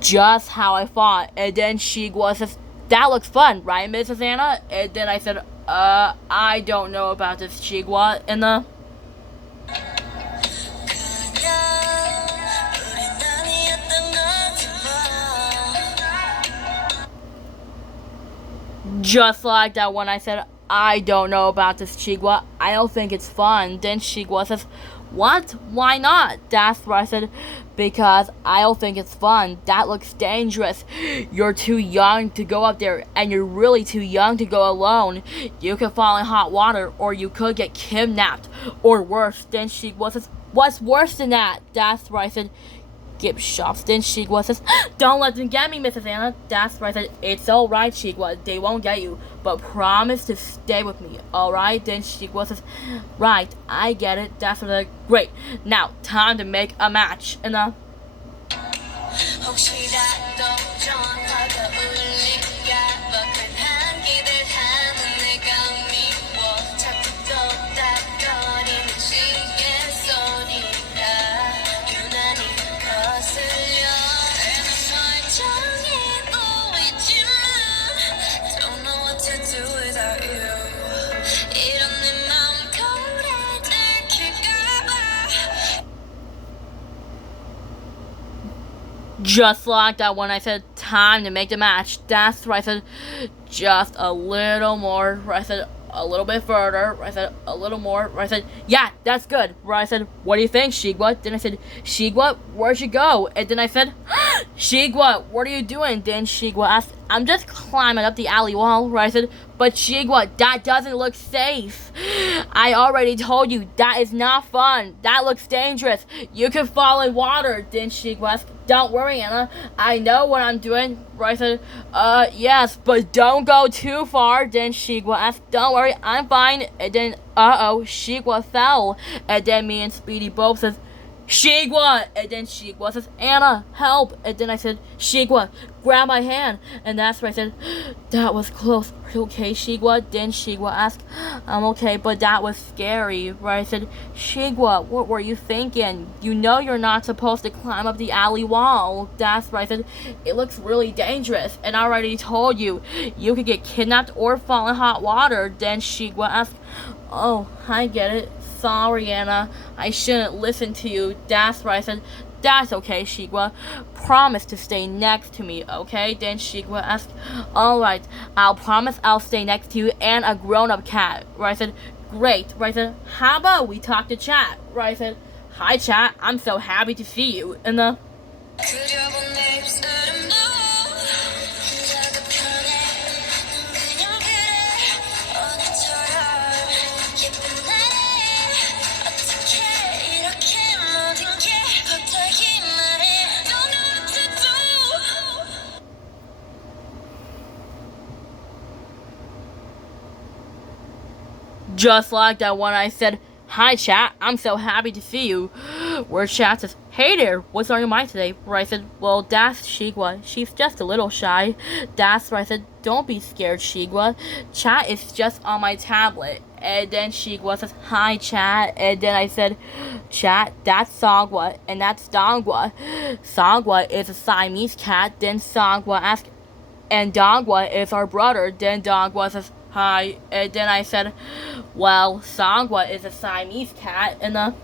just how I thought. And then Shigwa says, that looks fun, right, Mrs. Anna? And then I said, I don't know about this, Shigwa. And just like that when I said, I don't know about this, Shigwa. I don't think it's fun. Then Shigwa says, what? Why not? That's what I said, because I don't think it's fun. That looks dangerous. You're too young to go up there, and you're really too young to go alone. You could fall in hot water, or you could get kidnapped, or worse. Then Shigwa says, what's worse than that? That's what I said, get shocked. Then Shigwa says, don't let them get me, Mrs. Anna. That's right. I said, it's alright, Shigwa. They won't get you. But promise to stay with me, alright? Then Shigwa says, right, I get it. That's what I said. Great. Now, time to make a match. And just like that when I said time to make the match, that's right. I said just a little more. I said a little bit further. I said a little more. I said, yeah, that's good. I said, what do you think, Shigwa? Then I said, Shigwa, where'd you go? And then I said, Shigwa, what are you doing? Then Shigwa asked, I'm just climbing up the alley wall. I said, but Shigwa, that doesn't look safe. I already told you that is not fun. That looks dangerous. You could fall in water. Then Shigwa asked, don't worry, Anna. I know what I'm doing. I said, yes, but don't go too far. Then Shigwa asked, don't worry, I'm fine. And then, Shigwa fell. And then me and Speedy both says, Shigwa! And then Shigwa says, Anna, help! And then I said, Shigwa, grab my hand. And that's when I said, that was close. Are you okay, Shigwa? Then Shigwa asked, I'm okay, but that was scary. I said, Shigwa, what were you thinking? You know you're not supposed to climb up the alley wall. That's right. I said, it looks really dangerous. And I already told you, you could get kidnapped or fall in hot water. Then Shigwa asked, oh, I get it. Sorry, Anna. I shouldn't listen to you. That's right. I said, that's okay, Shigwa. Promise to stay next to me, okay? Then Shigwa asked, alright, I'll promise I'll stay next to you and a grown-up cat. I said, great. I said, how about we talk to Chat? I said, hi, Chat. I'm so happy to see you. And just like that when I said, hi, Chat, I'm so happy to see you. Where Chat says, hey there, what's on your mind today? Where I said, well, that's Shigwa. She's just a little shy. That's where I said, don't be scared, Shigwa. Chat is just on my tablet. And then Shigwa says, hi, Chat. And then I said, Chat, that's Songwa, and that's Dongwa. Songwa is a Siamese cat. Then Songwa asked, and Dongwa is our brother. Then Dongwa says, hi. And then I said, well, Songwa is a Siamese cat. And